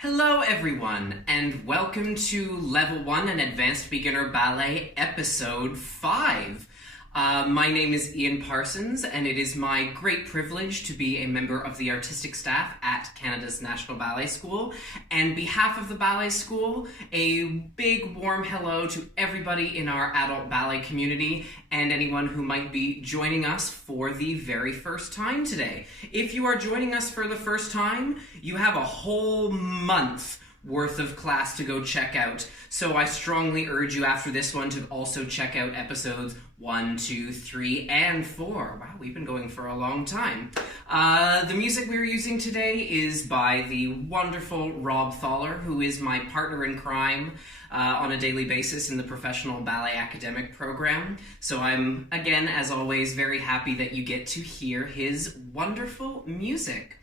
Hello everyone, and welcome to Level 1 and Advanced Beginner Ballet, Episode 5. My name is Ian Parsons, and it is my great privilege to be a member of the artistic staff at Canada's National Ballet School. And on behalf of the ballet school, a big warm hello to everybody in our adult ballet community and anyone who might be joining us for the very first time today. If you are joining us for the first time, you have a whole month worth of class to go check out. So I strongly urge you after this one to also check out episodes 1, 2, 3, and 4. Wow, we've been going for a long time. The music we're using today is by the wonderful Rob Thaler, who is my partner in crime on a daily basis in the Professional Ballet Academic Program. So I'm, again, as always, very happy that you get to hear his wonderful music.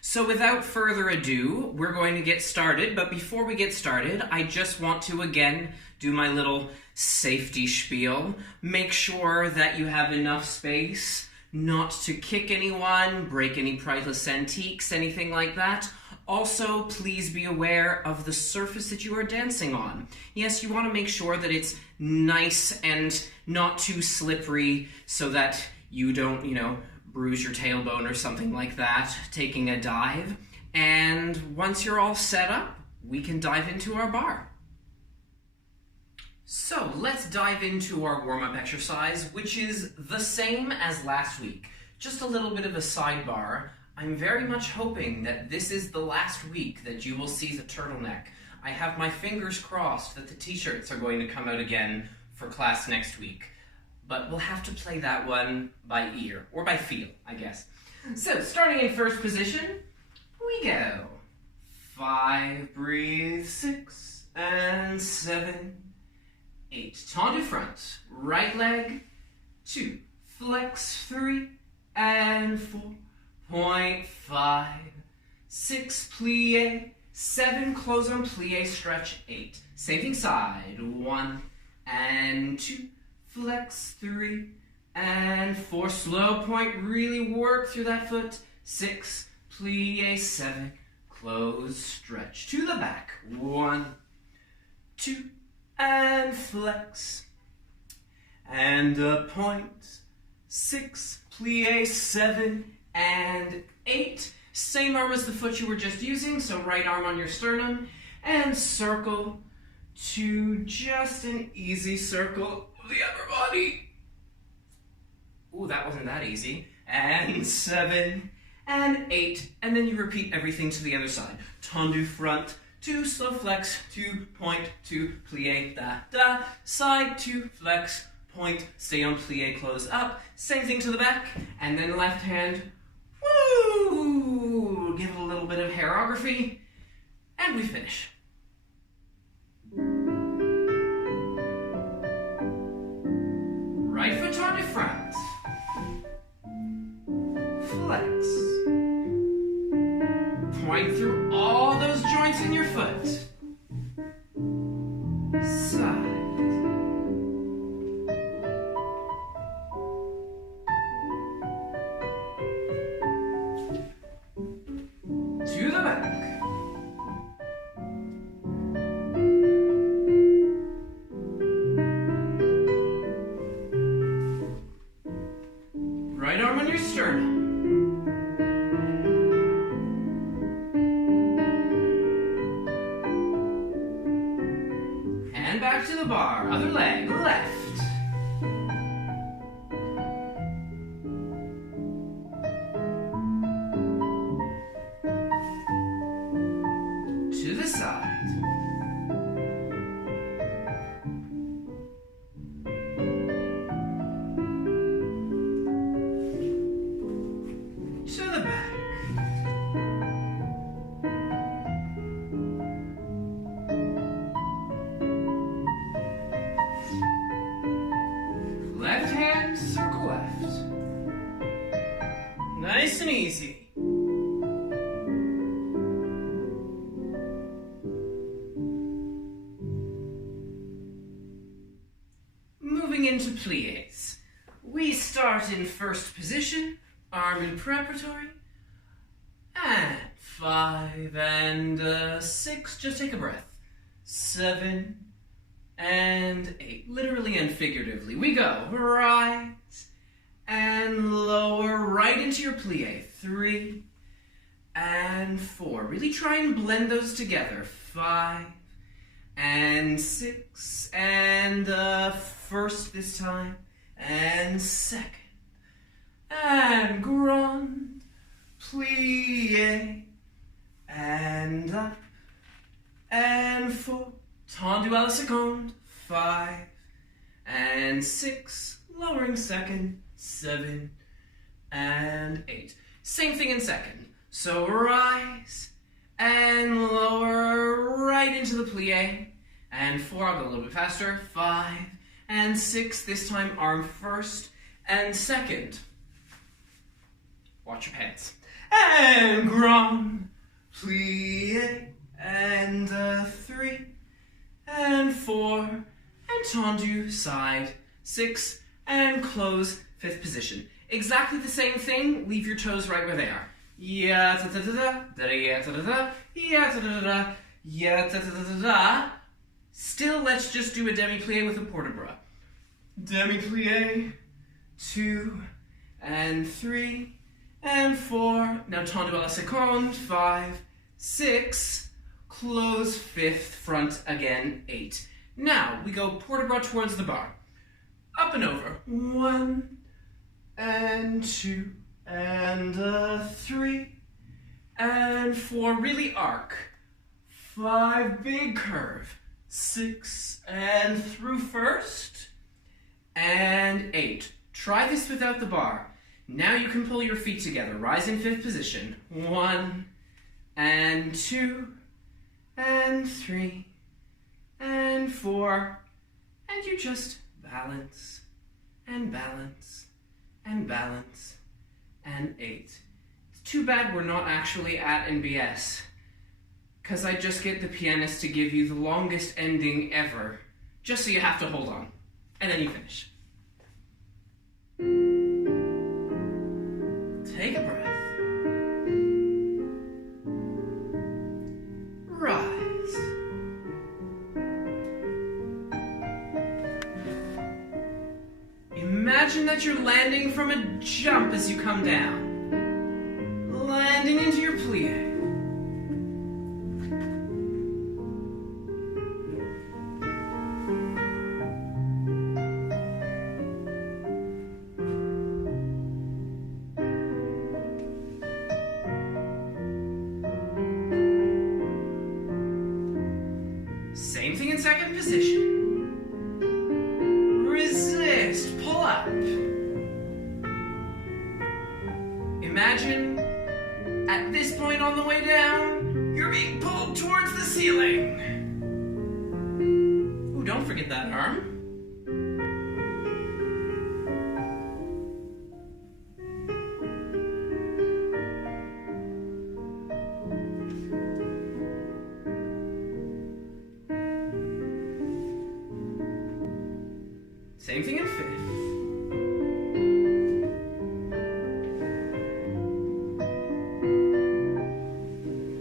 So without further ado, we're going to get started, but before we get started, I just want to again do my little safety spiel. Make sure that you have enough space not to kick anyone, break any priceless antiques, anything like that. Also, please be aware of the surface that you are dancing on. Yes, you want to make sure that it's nice and not too slippery so that you don't, bruise your tailbone or something like that, taking a dive. And once you're all set up, we can dive into our bar. So let's dive into our warm-up exercise, which is the same as last week. Just a little bit of a sidebar. I'm very much hoping that this is the last week that you will see the turtleneck. I have my fingers crossed that the t-shirts are going to come out again for class next week. But we'll have to play that one by ear, or by feel, I guess. So, starting in first position, we go. 5, breathe, 6, and 7, 8. Tendu front, right leg, 2, flex, 3, and 4, point 5, 6, plie, 7, close on plie, stretch, 8. Same thing side, 1, and 2, flex, 3, and 4, slow point, really work through that foot, 6, plie, 7, close, stretch, to the back, 1, 2, and flex, and a point, 6, plie, 7, and 8, same arm as the foot you were just using, so right arm on your sternum, and circle to just an easy circle of the upper body. Ooh, that wasn't that easy. And 7, and 8, and then you repeat everything to the other side. Tendu front, 2, slow flex, 2, point, 2, plie, da, da, side, 2, flex, point, stay on plie, close up. Same thing to the back, and then left hand, woo, give it a little bit of hairography, and we finish. Right foot tendu front, flex, point through all those joints in your foot, side, to the back, right arm on your sternum, and back to the bar, other leg, left, to the side, to the back, left hand, circle left, nice and easy. Moving into plies. We start in first position, arm in preparatory, and 5 and 6. Just take a breath. 7 and 8. Literally and figuratively. We go. Rise and lower right into your plie. 3 and 4. Really try and blend those together. 5 and 6 and first this time and second and grand plie and up and 4 tendu à la seconde. 5 and 6 lowering second. 7 and 8. Same thing in second. So rise and lower right into the plie. And 4, I'll go a little bit faster. 5 and 6, this time arm first and second. Watch your pants. And grand plie and 3 and 4 and tendu side 6 and close 5th position. Exactly the same thing. Leave your toes right where they are. Ya da da da da da ya da da da ya da da da ya da da da da. Still, let's just do a demi-plie with a port-de-bras. Demi-plie, 2 and 3 and 4. Now tendu à la seconde. 5, 6. Close 5th, front again, 8. Now we go port-de-bras towards the bar. Up and over. 1 and 2 and 3 and 4. Really arc. 5, big curve. 6 and through first and 8. Try this without the bar. Now you can pull your feet together. Rise in 5th position. 1 and 2 and 3 and 4. And you just balance and balance and balance and 8. It's too bad we're not actually at NBS, because I just get the pianist to give you the longest ending ever, just so you have to hold on. And then you finish. Take a breath. Rise. Imagine that you're landing from a jump as you come down. Landing into your plie. Same thing in second position. Resist, pull up. Imagine at this point on the way down, you're being pulled towards the ceiling. Ooh, don't forget that arm. Same thing in 5th.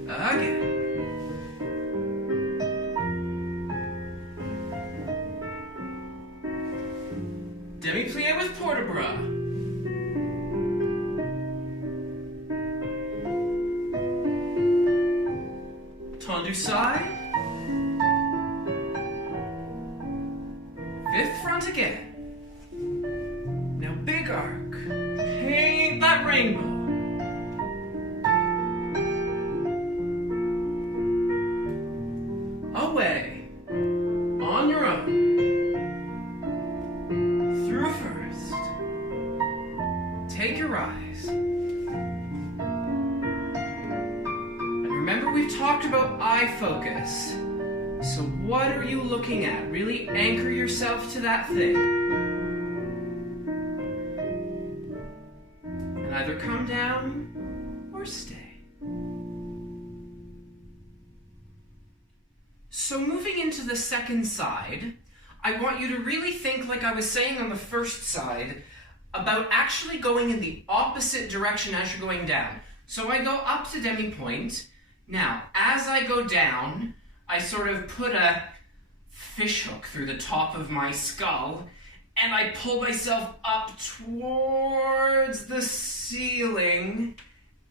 Again. Demi-plie with port-de-bras. Tendu side. 5th front again. Now big arc. Paint that rainbow. Away. On your own. Through first. Take your rise. And remember, we've talked about eye focus. So what are you looking at? Really anchor yourself to that thing. And either come down or stay. So moving into the second side, I want you to really think, like I was saying on the first side, about actually going in the opposite direction as you're going down. So I go up to demi-point. Now, as I go down, I sort of put a fishhook through the top of my skull, and I pull myself up towards the ceiling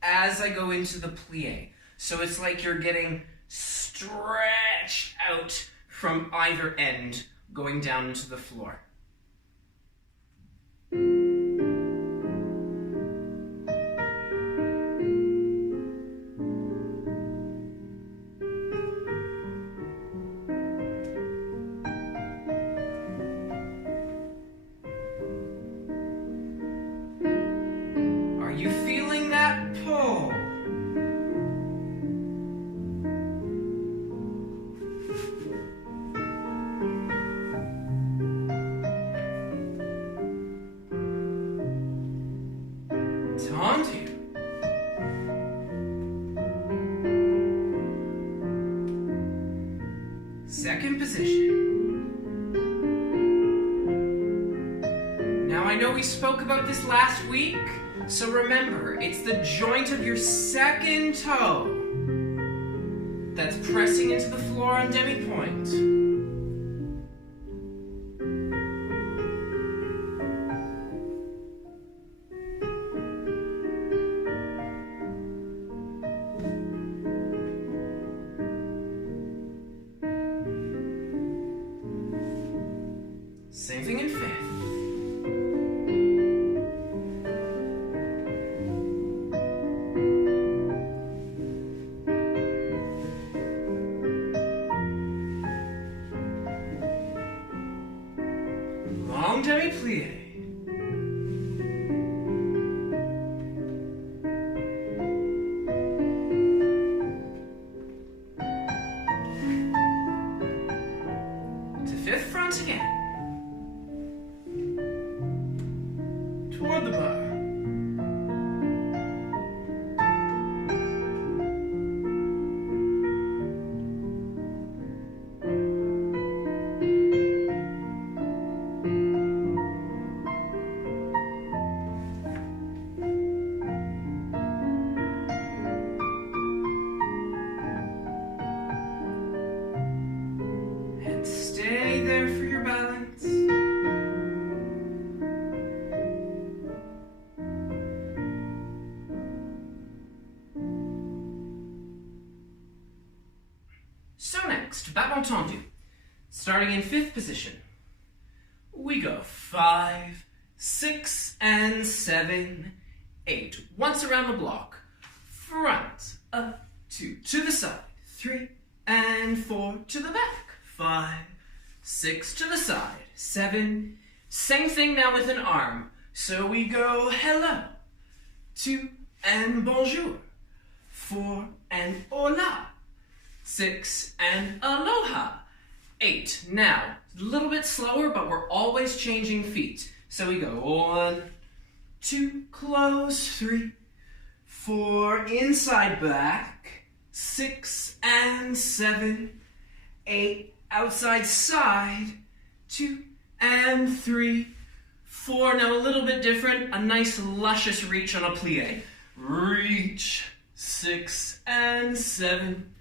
as I go into the plie. So it's like you're getting stretched out from either end, going down into the floor. Are you feeling that pull? Tendu. Second position. Now I know we spoke about this last week, so remember, it's the joint of your second toe that's pressing into the floor on demi-point. Same thing in fifth. Long demi-plie. To fifth front again. Toward the bar. And stay there for your balance. So next, battement tendu. Starting in fifth position, we go 5, 6, and 7, 8. Once around the block. Front, up, 2, to the side, 3, and 4, to the back. 5, 6, to the side, 7. Same thing now with an arm. So we go hello, 2, and bonjour, 4, and hola, 6, and aloha, 8. Now, a little bit slower, but we're always changing feet. So we go 1, 2, close, 3, 4, inside back, 6, and 7, 8, outside side, 2, and 3, 4. Now a little bit different, a nice luscious reach on a plie. Reach, 6, and 7,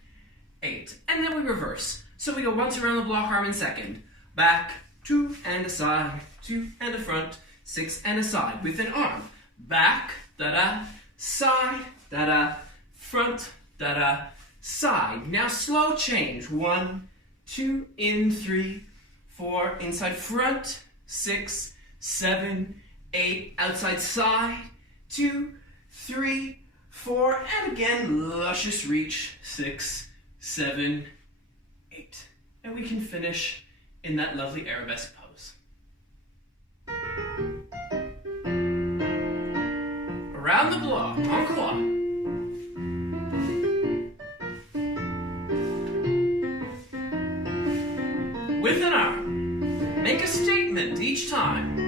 8. And then we reverse. So we go once around the block, arm in second. Back, 2, and a side, 2, and a front, 6, and a side with an arm. Back, da-da, side, da-da, front, da-da, side. Now slow change. 1, 2, in 3, 4, inside front, 6, 7, 8, outside side, 2, 3, 4, and again, luscious reach, 6, 7, 8. And we can finish in that lovely arabesque pose. Around the block, en croix. With an arm. Make a statement each time.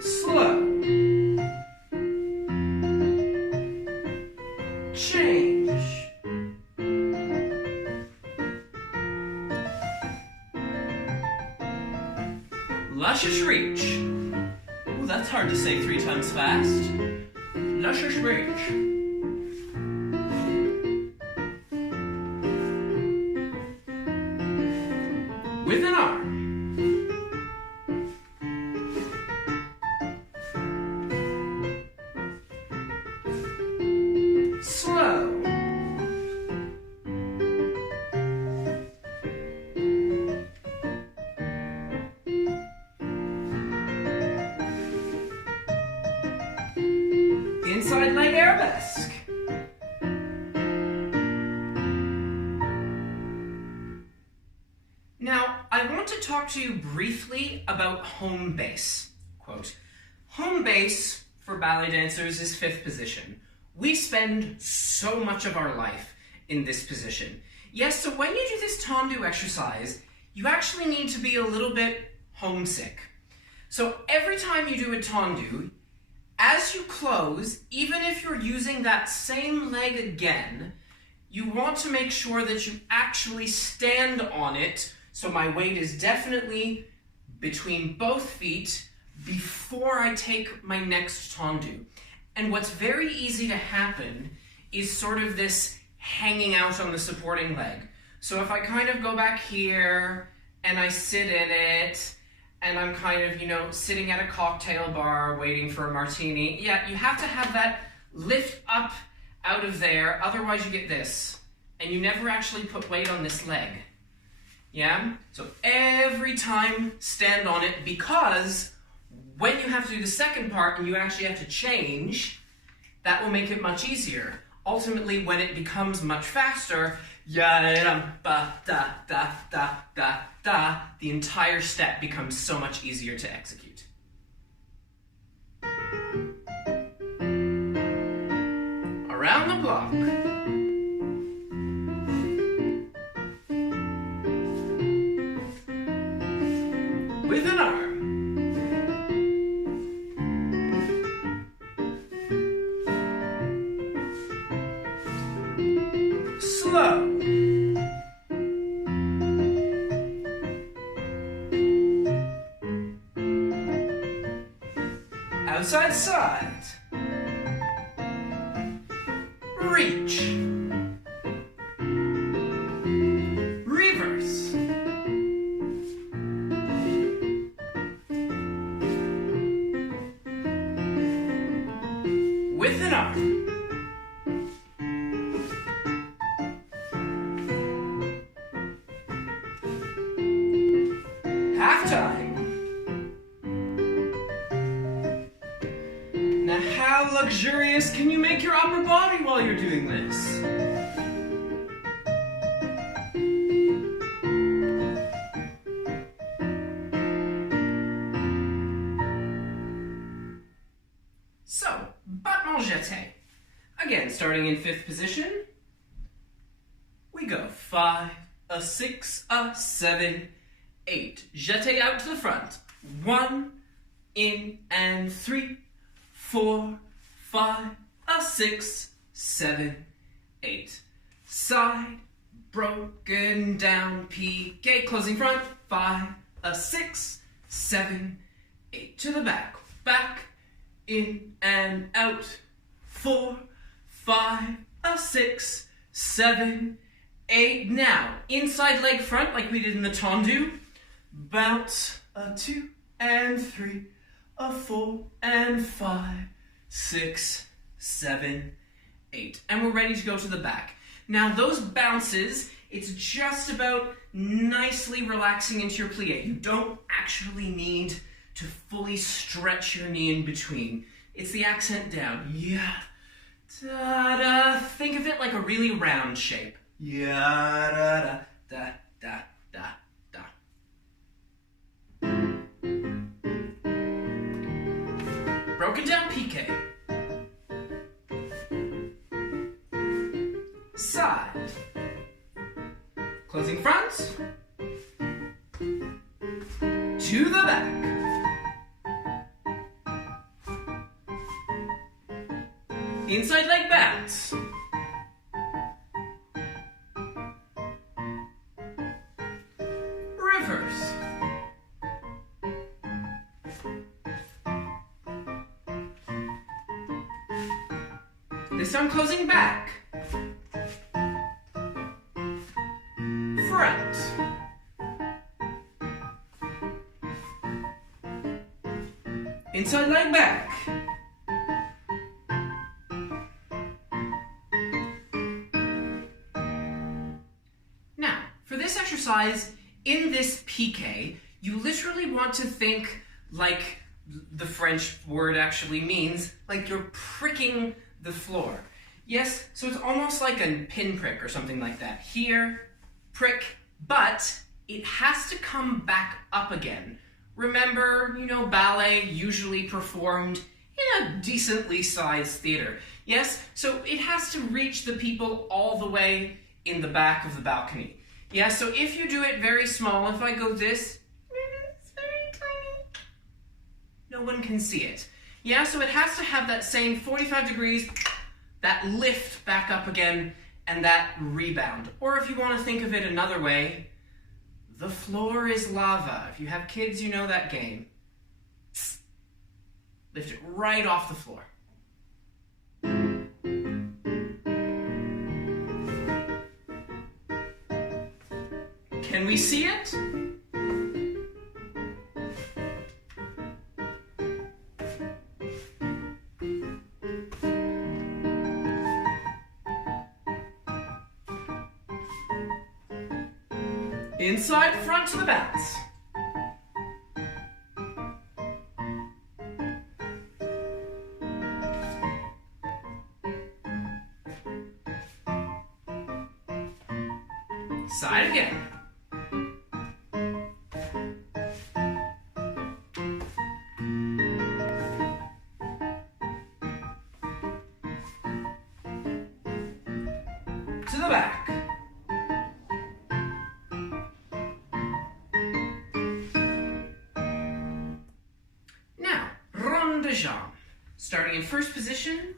Slow. Change. Luscious reach. That's hard to say 3 times fast. Lass es weg. With an arm. Slow. Inside leg arabesque. Now, I want to talk to you briefly about home base. Quote, home base for ballet dancers is 5th position. We spend so much of our life in this position. Yes, so when you do this tendu exercise, you actually need to be a little bit homesick. So every time you do a tendu, as you close, even if you're using that same leg again, you want to make sure that you actually stand on it. So my weight is definitely between both feet before I take my next tendu. And what's very easy to happen is sort of this hanging out on the supporting leg. So if I kind of go back here and I sit in it and I'm kind of, sitting at a cocktail bar waiting for a martini, yeah, you have to have that lift up out of there, otherwise you get this. And you never actually put weight on this leg. Yeah? So every time stand on it, because when you have to do the second part and you actually have to change, that will make it much easier. Ultimately, when it becomes much faster, the entire step becomes so much easier to execute. Around the block. With an arm. Slow. Outside side. Reach. Reverse. With an arm. Halftime. Now, how luxurious can you make your upper body while you're doing this? So, battement jeté. Again, starting in 5th position, we go 5, a 6, a 7, 8. Jeté out to the front. 1, in, and 3, 4, 5, a 6, 7, 8. Side, broken down, piqué, closing front. 5, a 6, 7, 8. To the back. Back, in, and out. 4, 5, a 6, 7, 8. Now, inside leg front like we did in the tendu. Bounce, a 2 and 3, a 4 and 5, 6, 7, 8. And we're ready to go to the back. Now those bounces, it's just about nicely relaxing into your plie. You don't actually need to fully stretch your knee in between. It's the accent down. Yeah. Da-da. Think of it like a really round shape. Yeah, da-da, da-da, da. Broken down piqué. Side. Closing front. To the back. Inside leg bounce. Reverse. This time closing back. Front. Inside leg back. Now, for this exercise, in this piqué, you literally want to think like the French word actually means, like you're pricking the floor. Yes, so it's almost like a pinprick or something like that. Here, prick, but it has to come back up again. Remember, ballet usually performed in a decently sized theater. Yes, so it has to reach the people all the way in the back of the balcony. Yeah, so if you do it very small, if I go this, it's very tiny. No one can see it. Yeah, so it has to have that same 45 degrees, that lift back up again, and that rebound. Or if you want to think of it another way, the floor is lava. If you have kids, you know that game. Lift it right off the floor. Can we see it? Inside, front to the bounce. Side again. To the back. Now, rond de jambe. Starting in first position,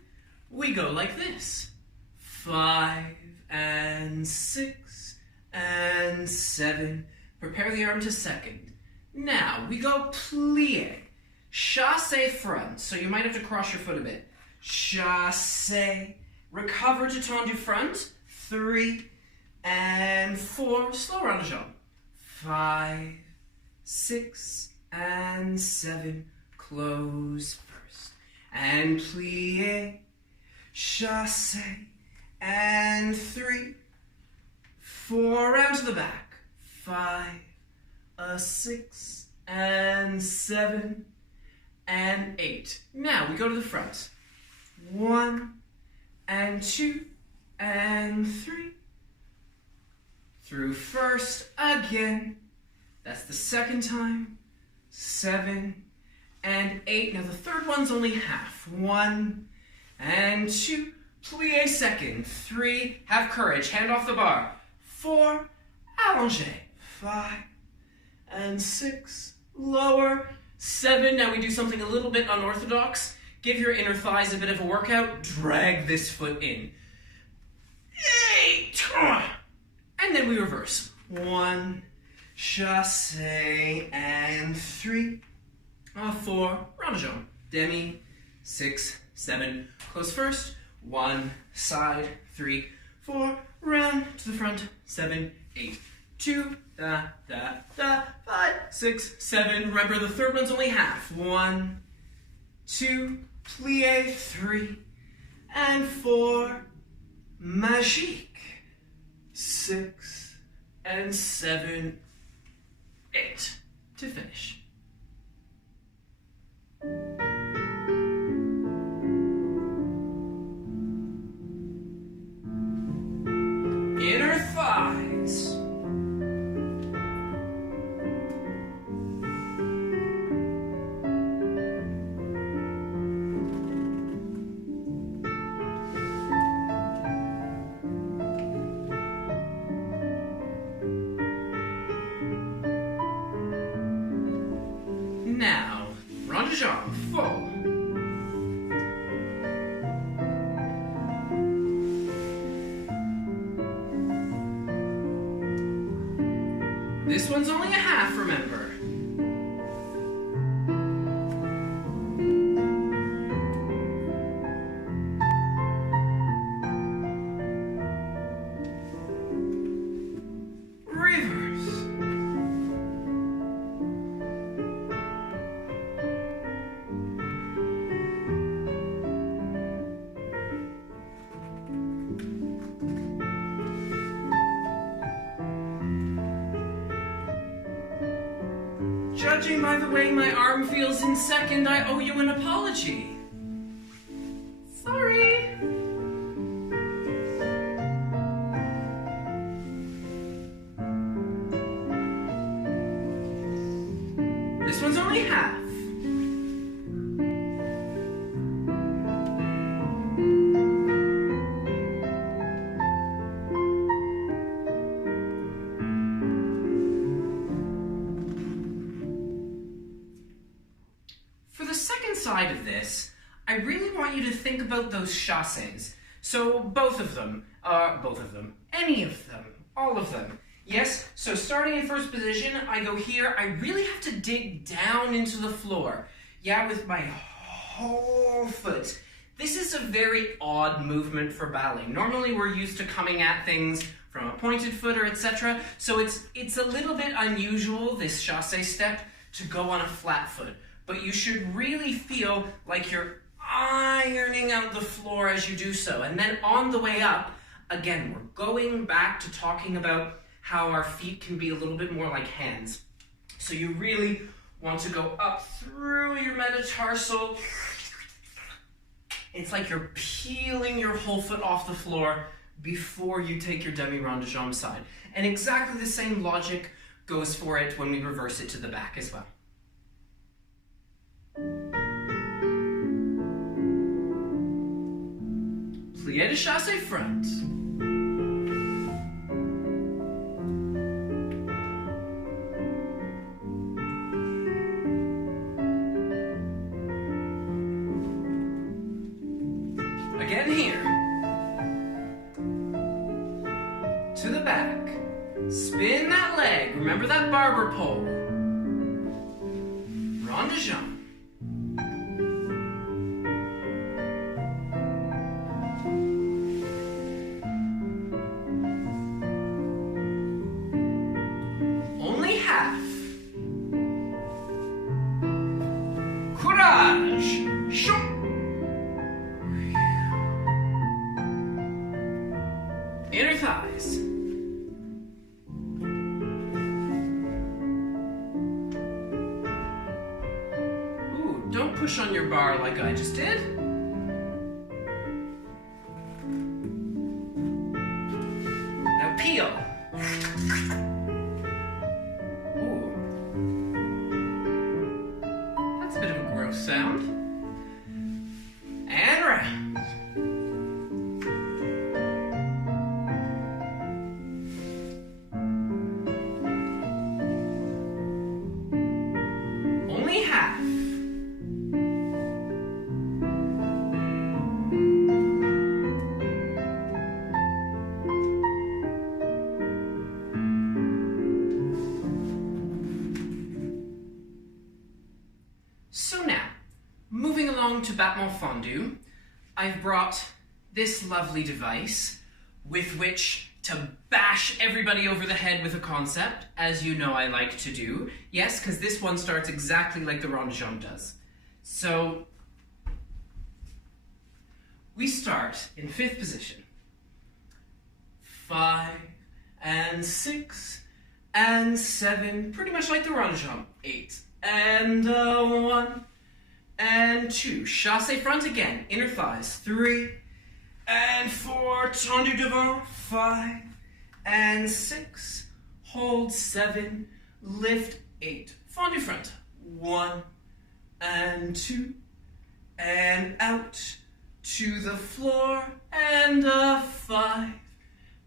we go like this. 5 and 6 and 7. Prepare the arm to second. Now, we go plie. Chassé front, so you might have to cross your foot a bit. Chassé. Recover to tendu front. 3 and 4. Slow round de jambe. 5, 6 and 7. Close first. And plie. Chassé. And 3. 4 round to the back. 5, 6 and 7 and 8. Now we go to the front. 1 and 2 and 3. Through first again. That's the second time. 7 and 8. Now the third one's only half. 1 and 2. Plie second. 3. Have courage. Hand off the bar. 4. Allongé. 5 and 6. Lower. 7. Now we do something a little bit unorthodox. Give your inner thighs a bit of a workout. Drag this foot in. 8. And then we reverse. 1. Chassé. And 3. 4. Round de jambe. Demi. 6, 7. Close first. 1. Side. 3, 4. Round to the front. 7, 8. 2. Da, da, da. 5, 6, 7. Remember, the third one's only half. 1, 2. Plie. 3 and 4. Magique. 6 and 7, 8. To finish. Inner thighs. Now, rond de jambe, full. This one's only a half, remember. judging by the way my arm feels in second, I owe you an apology. Sorry. This one's only half. For the second side of this, I really want you to think about those chassés. So both of them, any of them, all of them. Yes, so starting in first position, I go here. I really have to dig down into the floor. Yeah, with my whole foot. This is a very odd movement for ballet. Normally we're used to coming at things from a pointed foot or etc. So it's a little bit unusual, this chassé step, to go on a flat foot. But you should really feel like you're ironing out the floor as you do so. And then on the way up, again, we're going back to talking about how our feet can be a little bit more like hands. So you really want to go up through your metatarsal. It's like you're peeling your whole foot off the floor before you take your demi-rond de jambe side. And exactly the same logic goes for it when we reverse it to the back as well. Plié de chassé front. Again here. To the back. Spin that leg. Remember that barber pole. Rond de jambe. Inner thighs. Ooh, don't push on your bar like I just did. Now peel. Ooh. That's a bit of a gross sound. And round. So now, moving along to battement fondu, I've brought this lovely device with which to bash everybody over the head with a concept, as you know I like to do. Yes, because this one starts exactly like the rond de jambe does. So, we start in fifth position. 5 and 6 and 7, pretty much like the rond de jambe. 8 and 1 and 2. Chassé front again, inner thighs. 3 and 4, tendu devant. 5 and 6, hold. 7, lift. 8, fondu front. 1 and 2 and out to the floor, and 5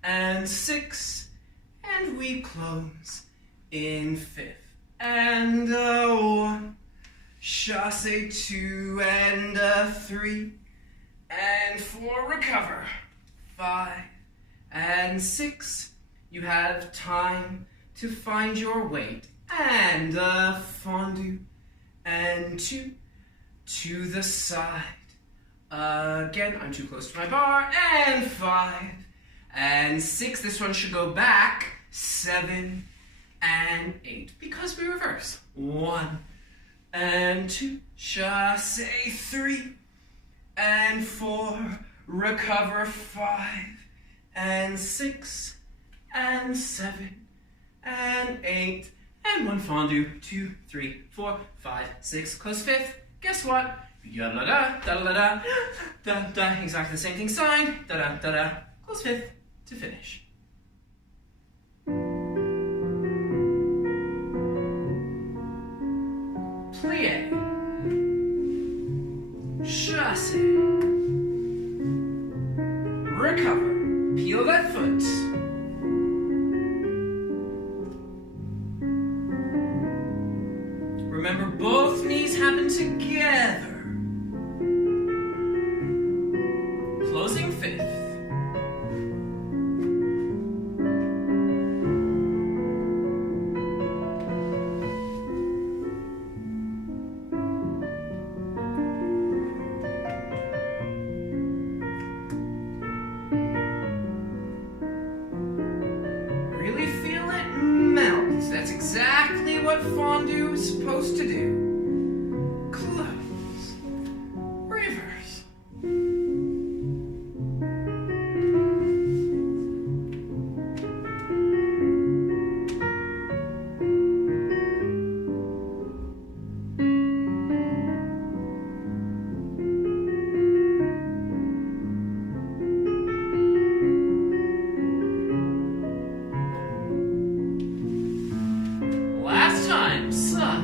and 6, and we close in 5th. And 1, chassé. 2 and 3 and 4, recover. 5 and 6, you have time to find your weight. And fondu. And 2 to the side. Again, I'm too close to my bar. And 5 and 6, this one should go back. 7 and 8, because we reverse. 1 and 2, chassé. 3 and 4, recover. 5 and 6 and 7 and 8 and one fondu, 2, 3, 4, 5, 6, close fifth. Guess what? Da da da da da da da. Exactly the same thing. Side, da da da da. Close fifth to finish. Plie, chasse, recover, peel that foot. Remember, both knees happen together. Closing fifth. Really feel it melt. That's exactly what fondue is supposed to do. Close. Reverse. Last time, side.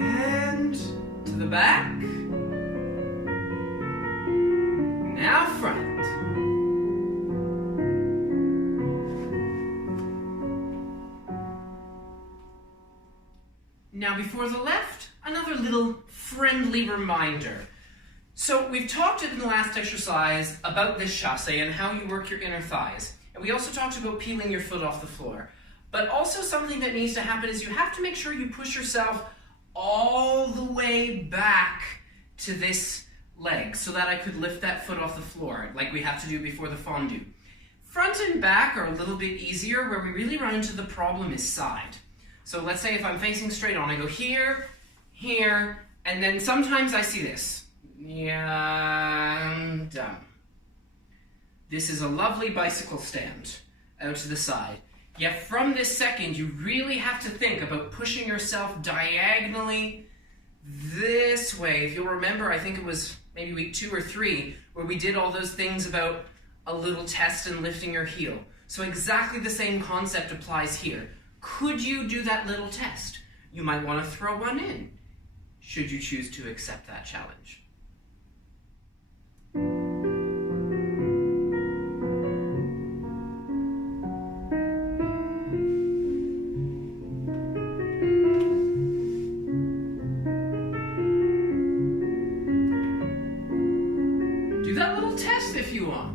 And to the back. Now front. Now before the left, another little friendly reminder. So we've talked in the last exercise about this chasse and how you work your inner thighs. And we also talked about peeling your foot off the floor. But also something that needs to happen is you have to make sure you push yourself all the way back to this leg so that I could lift that foot off the floor like we have to do before the fondue. Front and back are a little bit easier. Where we really run into the problem is side. So let's say if I'm facing straight on, I go here, here, and then sometimes I see this. Yeah, done. This is a lovely bicycle stand out to the side. Yet from this second, you really have to think about pushing yourself diagonally this way. If you'll remember, I think it was maybe week 2 or 3, where we did all those things about a little test and lifting your heel. So exactly the same concept applies here. Could you do that little test? You might want to throw one in, should you choose to accept that challenge. Do that little test if you want.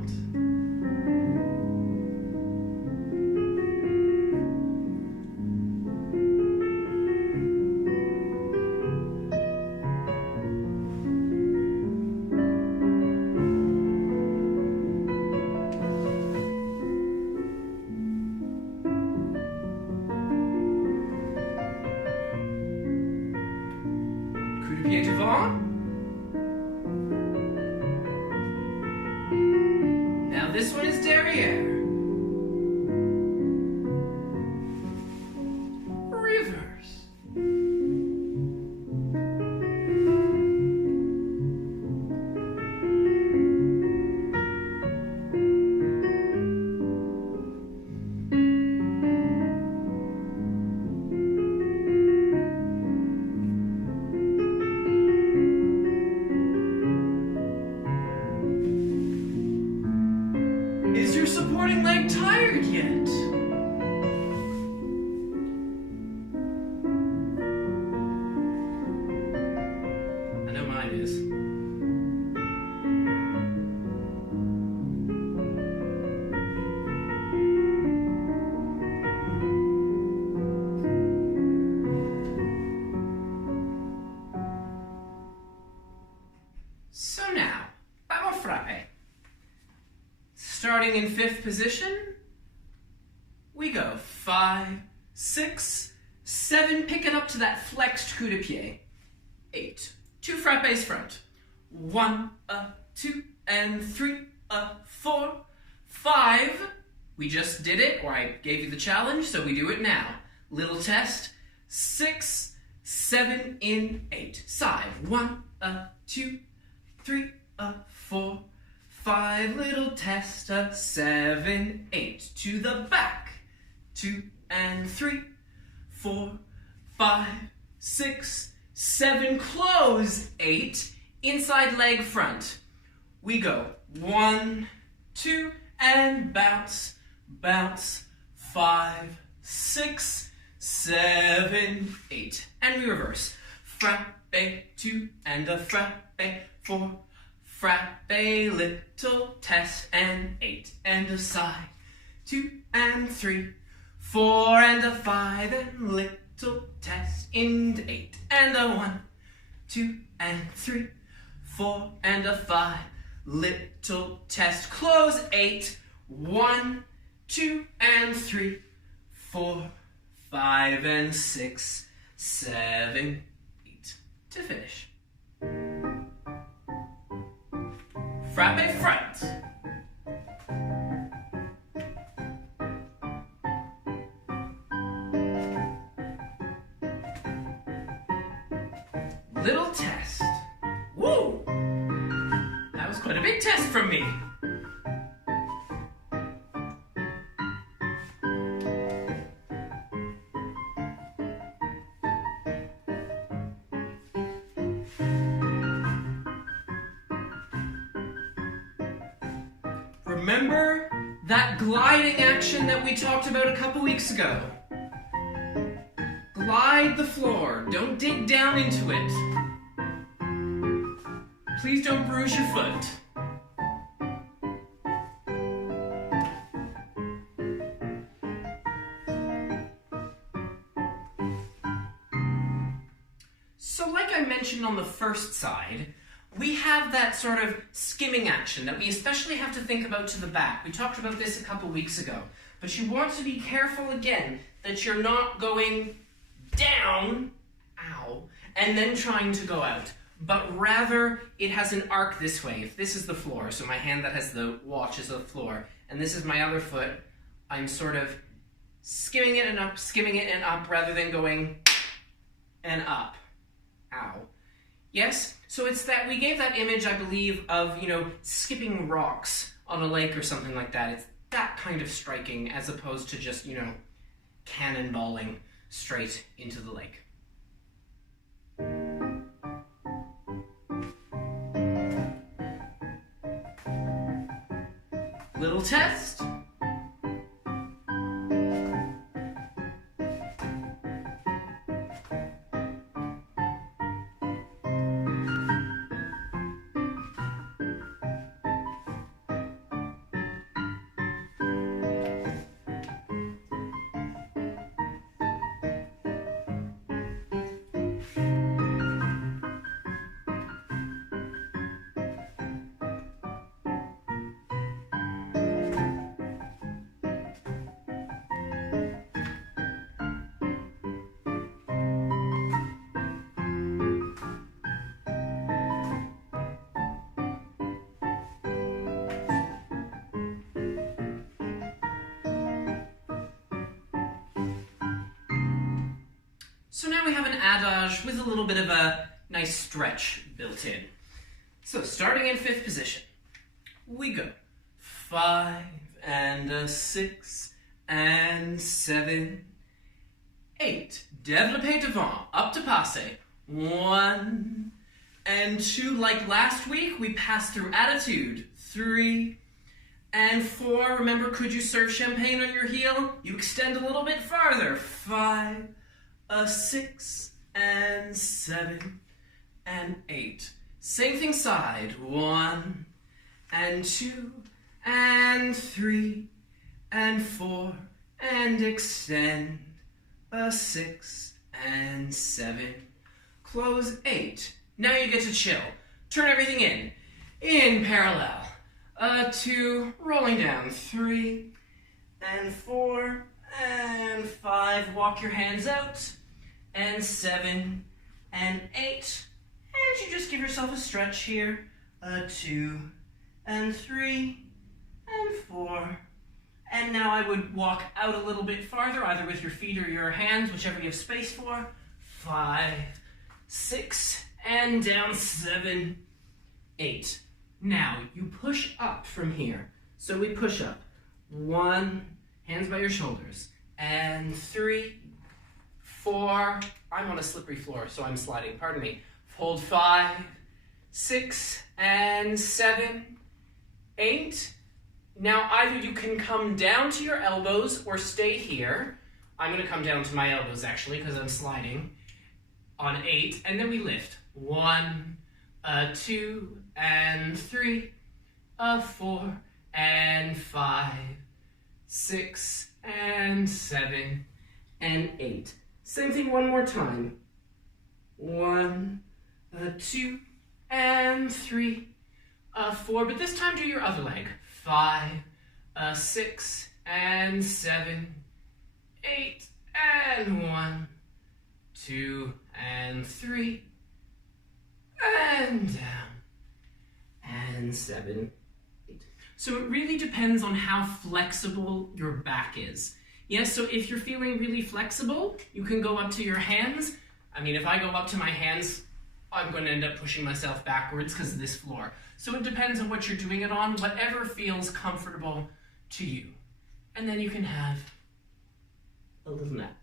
Pied devant. Now this one is derrière. Reverse. Is your supporting leg tired yet? I know mine is. So now, ballet frappe. Starting in 5th position, we go 5, 6, 7, pick it up to that flexed coup de pied. 8, 2 frappes front. 1, 2, and 3, 4, 5. We just did it, or I gave you the challenge, so we do it now. Little test. 6, 7, in 8. Side. 1, 2, 3, 4, 5. Little test. 7, 8. To the back. 2 and 3, 4, 5, 6, 7. Close. 8. Inside leg front. We go 1, 2, and bounce, bounce. 5, 6, 7, 8. And we reverse. Frappe, 2, and a frappe, 4. Frappe, little test, and 8. And a side. 2 and 3, 4 and a 5, and little test into 8. And a 1, 2 and 3, 4 and a 5. Little test. Close. 8. 1, 2 and 3, 4, 5 and 6, 7, 8. To finish. Frappe front. Little test. Woo! That was quite a big test from me. Remember that gliding action that we talked about a couple weeks ago? Glide the floor. Don't dig down into it. Please don't bruise your foot. So like I mentioned on the first side, we have that sort of skimming action that we especially have to think about to the back. We talked about this a couple weeks ago. But you want to be careful again that you're not going down, ow, and then trying to go out. But rather, it has an arc this way. If this is the floor, so my hand that has the watch is the floor, and this is my other foot, I'm sort of skimming it and up, rather than going and up. Ow. Yes? So it's that, we gave that image, I believe, of, skipping rocks on a lake or something like that. It's that kind of striking as opposed to just, cannonballing straight into the lake. Little test. So now we have an adage with a little bit of a nice stretch built in. So starting in 5th position, we go 5 and a 6 and 7, 8. Développé devant, up to passe. 1 and 2. Like last week, we passed through attitude. 3 and 4. Remember, could you serve champagne on your heel? You extend a little bit farther. 5, a 6 and 7 and 8. Same thing side. 1 and 2 and 3 and 4 and extend. A 6 and 7. Close. 8. Now you get to chill. Turn everything in. In parallel. 2, rolling down. 3 and 4 and 5. Walk your hands out. And 7 and 8 And you just give yourself a stretch here. 2 and 3 and 4. And now I would walk out a little bit farther, either with your feet or your hands, whichever you have space for. 5, 6, and down 7, 8. Now you push up from here. So we push up. 1, hands by your shoulders, and 3, 4. I'm on a slippery floor, so I'm sliding, pardon me. Hold 5, 6, and 7, 8. Now either you can come down to your elbows or stay here. I'm going to come down to my elbows actually because I'm sliding on 8, and then we lift. 1, 2, and 3, 4, and 5, 6, and 7, and 8. Same thing one more time. 1, 2, and 3, 4. But this time do your other leg. 5, 6, and 7, 8, and 1, 2, and 3, and down, and 7, 8. So it really depends on how flexible your back is. Yes, so if you're feeling really flexible, you can go up to your hands. I mean, if I go up to my hands, I'm going to end up pushing myself backwards because of this floor. So it depends on what you're doing it on, whatever feels comfortable to you. And then you can have a little nap.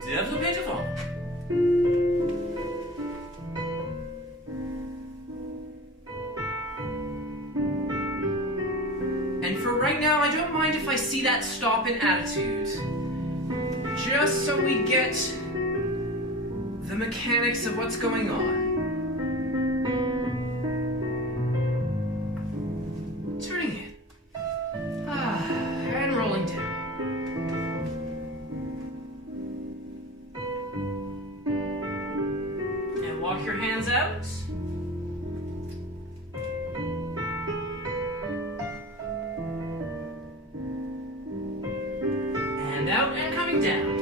Développé devant. And for right now, I don't mind if I see that stop in attitude. Just so we get the mechanics of what's going on. Turning in. And rolling down. And walk your hands out. And out and coming down.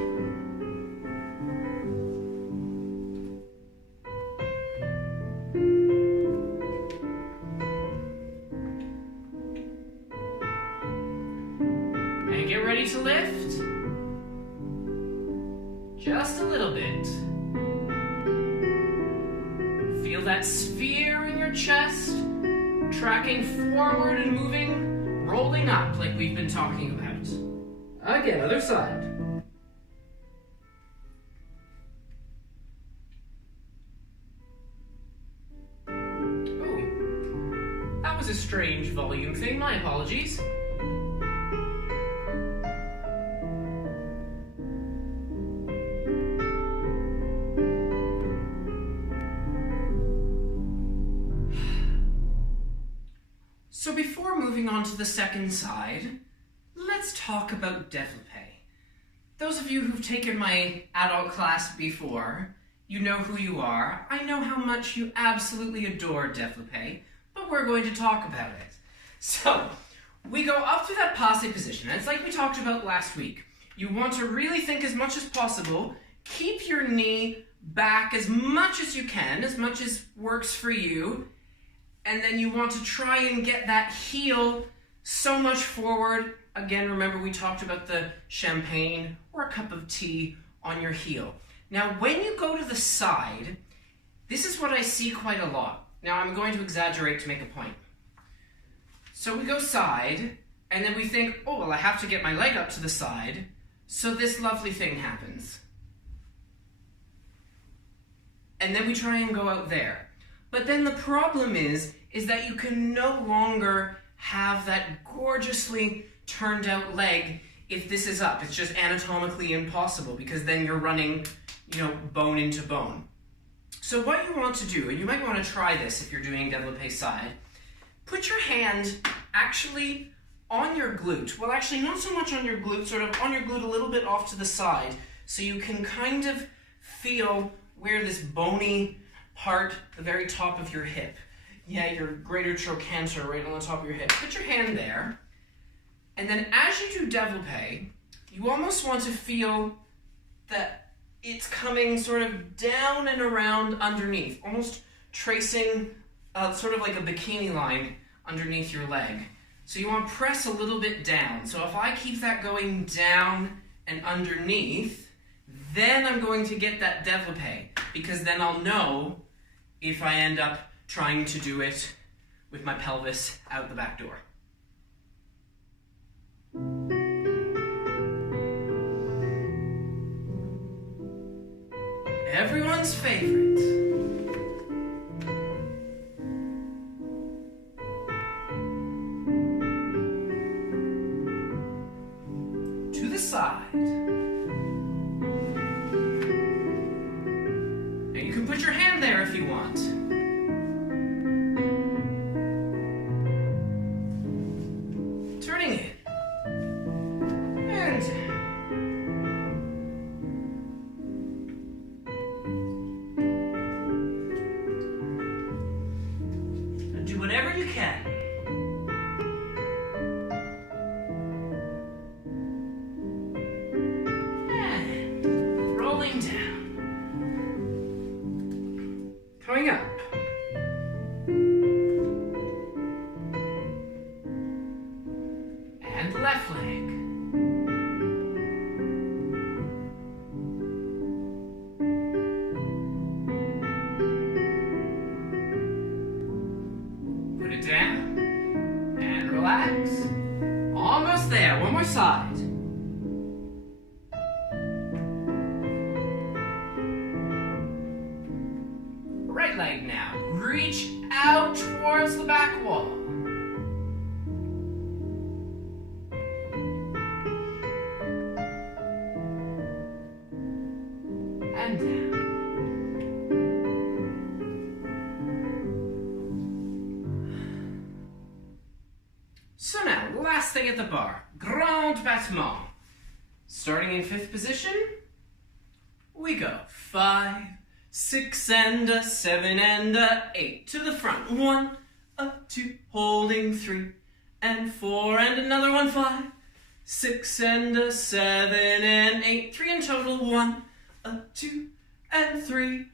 And get ready to lift. Just a little bit. Feel that sphere in your chest, tracking forward and moving, rolling up like we've been talking about. Again, other side. Oh, that was a strange volume thing. My apologies. So before moving on to the second side, let's talk about développé. Those of you who've taken my adult class before, you know who you are. I know how much you absolutely adore développé, but we're going to talk about it. So, we go up to that passé position, and it's like we talked about last week. You want to really think as much as possible, keep your knee back as much as you can, as much as works for you, and then you want to try and get that heel so much forward. Again, remember we talked about the champagne or a cup of tea on your heel. Now, when you go to the side, this is what I see quite a lot. Now, I'm going to exaggerate to make a point. So we go side, and then we think, oh, well, I have to get my leg up to the side, so this lovely thing happens. And then we try and go out there. But then the problem is that you can no longer have that gorgeously turned out leg if this is up. It's just anatomically impossible because then you're running, bone into bone. So what you want to do, and you might want to try this if you're doing développé side, put your hand actually on your glute. Well, actually not so much on your glute, sort of on your glute a little bit off to the side, so you can kind of feel where this bony part, the very top of your hip, your greater trochanter right on the top of your hip. Put your hand there, and then as you do développé, you almost want to feel that it's coming sort of down and around underneath, almost tracing sort of like a bikini line underneath your leg. So you want to press a little bit down. So if I keep that going down and underneath, then I'm going to get that développé, because then I'll know if I end up trying to do it with my pelvis out the back door. Everyone's favorite. To the side. And you can put your hand there if you want. Turning it. And do whatever you can. And rolling down. Coming up. And left leg. Put it down and relax. Almost there. One more side. Right leg now. Reach out towards the back wall. And down. So now, last thing at the bar, grand battement. Starting in 5th position, we go 5, 6 and a 7 and a 8 to the front. 1, 2, holding 3 and 4 and another one. 5, 6 and a 7 and 8, 3 in total. 1, 2 and 3,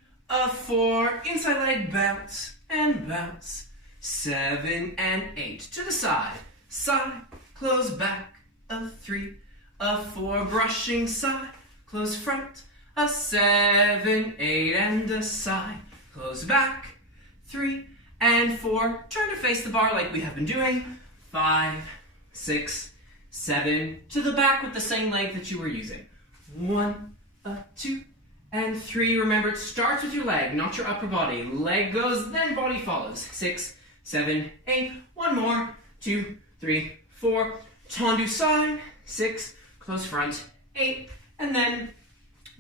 4, inside leg, bounce and bounce. 7 and 8 to the side, side, close back. 3, 4, brushing side, close front. 7, 8 and a side, close back. 3 and 4, turn to face the bar like we have been doing. 5, 6, 7, to the back with the same leg that you were using. 1, 2 and 3. Remember, it starts with your leg, not your upper body. Leg goes, then body follows. 6, 7, 8. One more. 2, 3, 4. Tendu side. 6, close front. 8, and then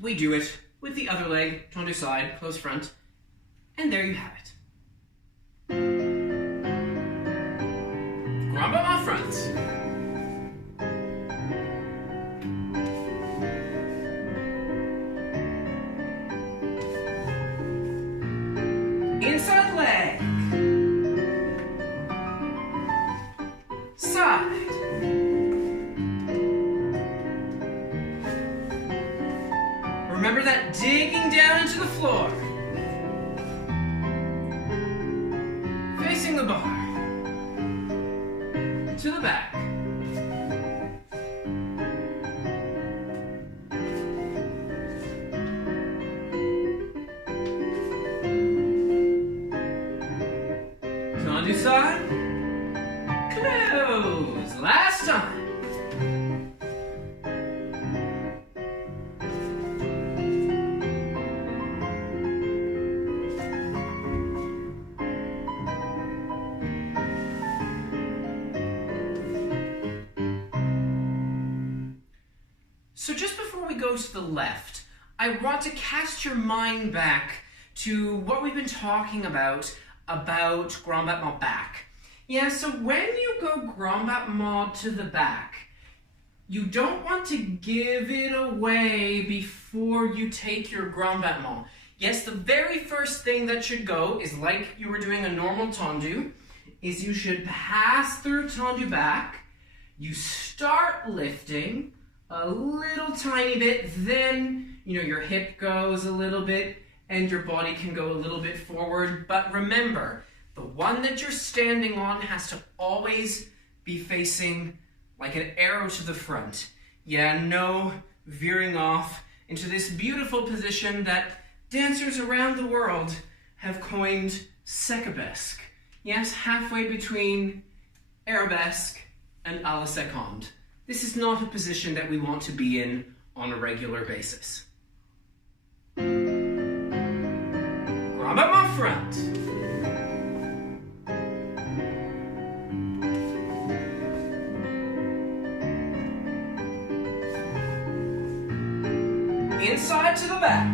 we do it with the other leg. Tendu side, close front, and there you have it. Grand battement front. Inside leg. Side. Remember that digging down into the floor. Facing the bar. To the back. Tendu side. Close. Last time. So just before we go to the left, I want to cast your mind back to what we've been talking about grand battement back. Yeah, so when you go grand battement to the back, you don't want to give it away before you take your grand battement. Yes, the very first thing that should go is like you were doing a normal tendu, is you should pass through tendu back, you start lifting a little tiny bit, then, your hip goes a little bit and your body can go a little bit forward. But remember, the one that you're standing on has to always be facing like an arrow to the front. Yeah, no veering off into this beautiful position that dancers around the world have coined secabesque. Yes, halfway between arabesque and à la seconde. This is not a position that we want to be in on a regular basis. Grab up my front. Inside to the back.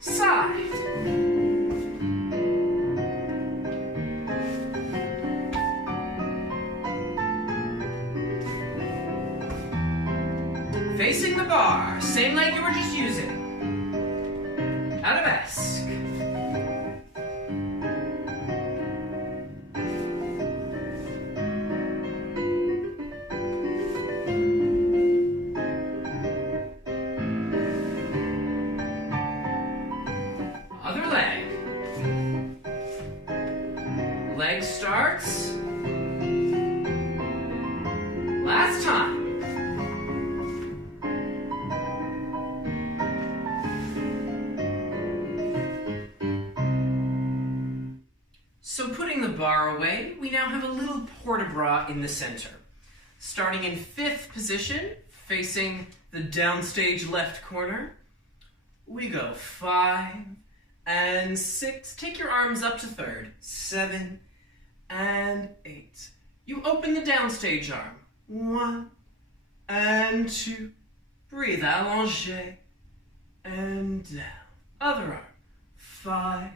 Side. Facing the bar, same leg you were just using. Arabesque. Other leg. Leg starts. Last time. So putting the bar away, we now have a little port-de-bras in the center. Starting in 5th position, facing the downstage left corner, we go 5 and 6. Take your arms up to 3rd. 7 and 8. You open the downstage arm. 1 and 2. Breathe, allongé and down. Other arm. 5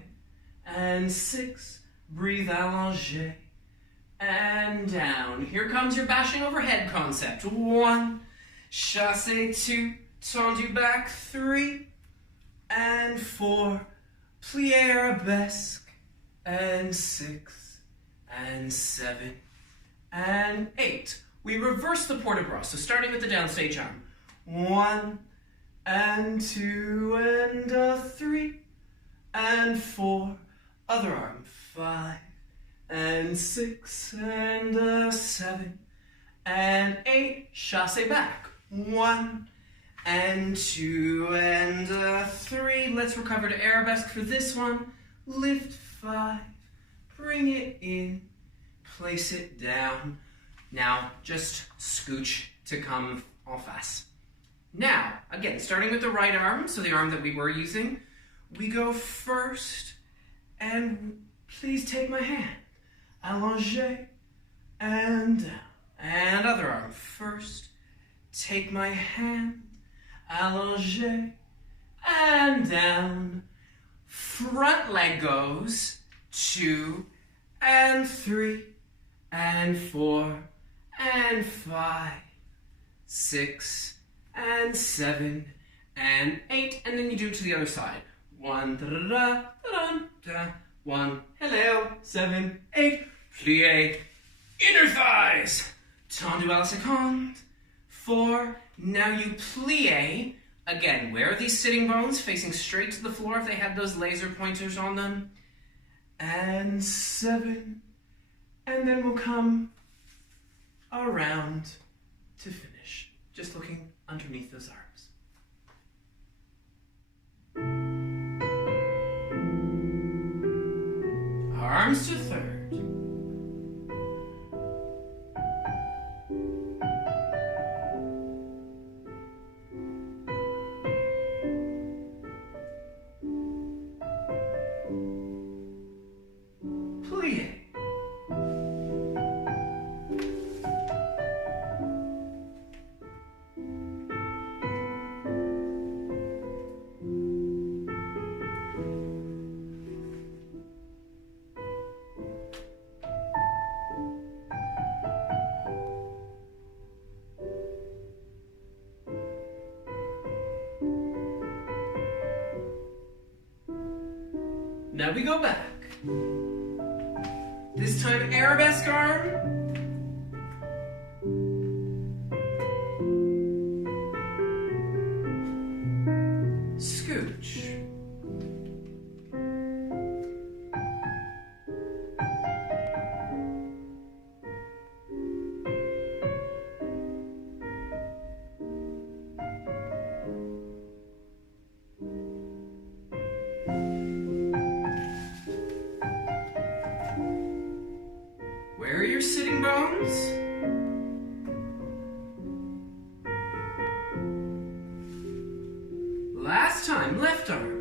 and 6. Breathe, allongé, and down. Here comes your bashing overhead concept. 1, chassé, 2, tendu back, 3, and 4, plié arabesque, and 6, and 7, and 8. We reverse the port-de-bras, so starting with the downstage arm. 1, and 2, and 3, and 4. Other arm. 5 and 6 and 7 and 8. Chassé back. 1 and 2 and 3. Let's recover to arabesque for this one. Lift 5. Bring it in. Place it down. Now just scooch to come en face. Now, again, starting with the right arm, so the arm that we were using, we go first and please take my hand. Allongé and down. And other arm. First, take my hand. Allongé and down. Front leg goes. 2 and 3 and 4 and 5, 6 and 7 and 8. And then you do it to the other side. 1, da-da-da, da-da-da. 1, hello, 7, 8, plié, inner thighs, tendu à la seconde, 4, now you plié, again, where are these sitting bones? Facing straight to the floor if they had those laser pointers on them, and 7, and then we'll come around to finish, just looking underneath those arms. Arms to 3rd. Plié. Now we go back. This time arabesque arm. bones. Last time, left arm.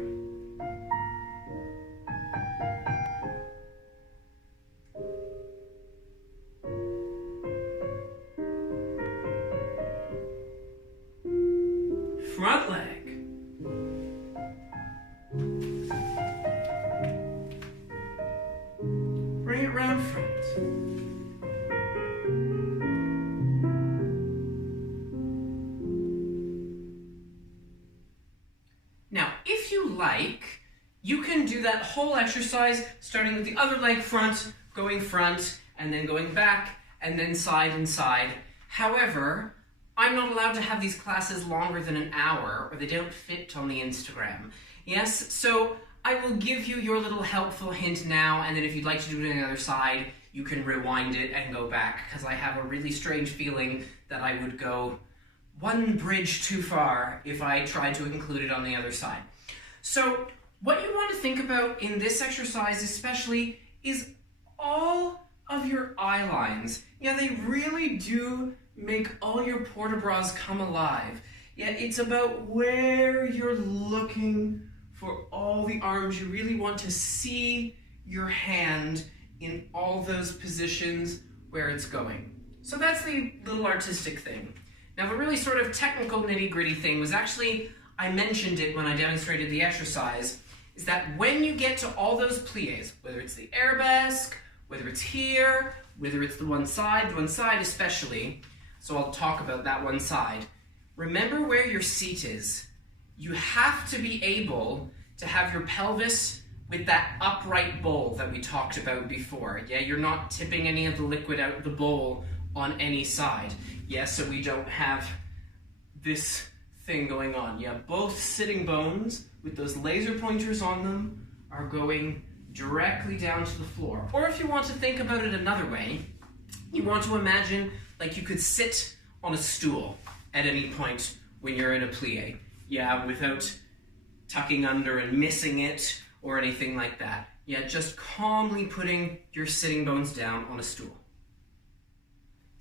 Front leg. Bring it round front. Now, if you like, you can do that whole exercise starting with the other leg front, and then going back, and then side and side. However, I'm not allowed to have these classes longer than an hour, or they don't fit on the Instagram. Yes, so I will give you your little helpful hint now, and then if you'd like to do it on the other side, you can rewind it and go back, because I have a really strange feeling that I would go one bridge too far if I tried to include it on the other side. So what you want to think about in this exercise especially is all of your eye lines. Yeah, they really do make all your port de bras come alive. Yeah, it's about where you're looking for all the arms. You really want to see your hand in all those positions where it's going. So that's the little artistic thing. Now the really sort of technical nitty-gritty thing was actually, I mentioned it when I demonstrated the exercise, is that when you get to all those pliés, whether it's the arabesque, whether it's here, whether it's the one side especially, so I'll talk about that one side. Remember where your seat is. You have to be able to have your pelvis with that upright bowl that we talked about before. Yeah, you're not tipping any of the liquid out of the bowl on any side. Yeah, so we don't have this thing going on. Yeah, both sitting bones with those laser pointers on them are going directly down to the floor. Or if you want to think about it another way, you want to imagine like you could sit on a stool at any point when you're in a plie. Yeah, without tucking under and missing it or anything like that. Yeah, just calmly putting your sitting bones down on a stool.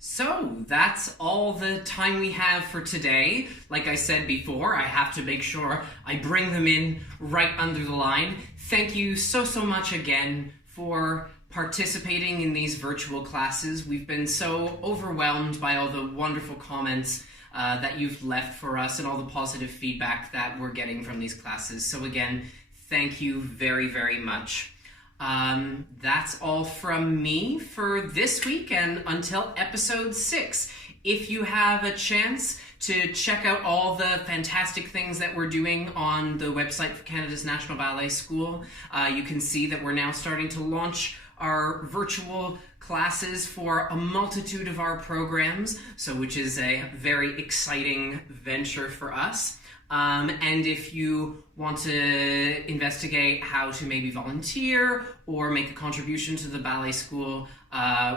So that's all the time we have for today. Like I said before, I have to make sure I bring them in right under the line. Thank you so much again for participating in these virtual classes. We've been so overwhelmed by all the wonderful comments that you've left for us and all the positive feedback that we're getting from these classes. So again, thank you very much. That's all from me for this week and until episode 6. If you have a chance to check out all the fantastic things that we're doing on the website for Canada's National Ballet School, you can see that we're now starting to launch our virtual classes for a multitude of our programs, so which is a very exciting venture for us. And if you want to investigate how to maybe volunteer or make a contribution to the ballet school,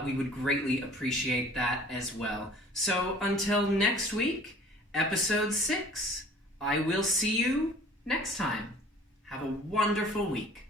we would greatly appreciate that as well. So until next week, episode 6, I will see you next time. Have a wonderful week.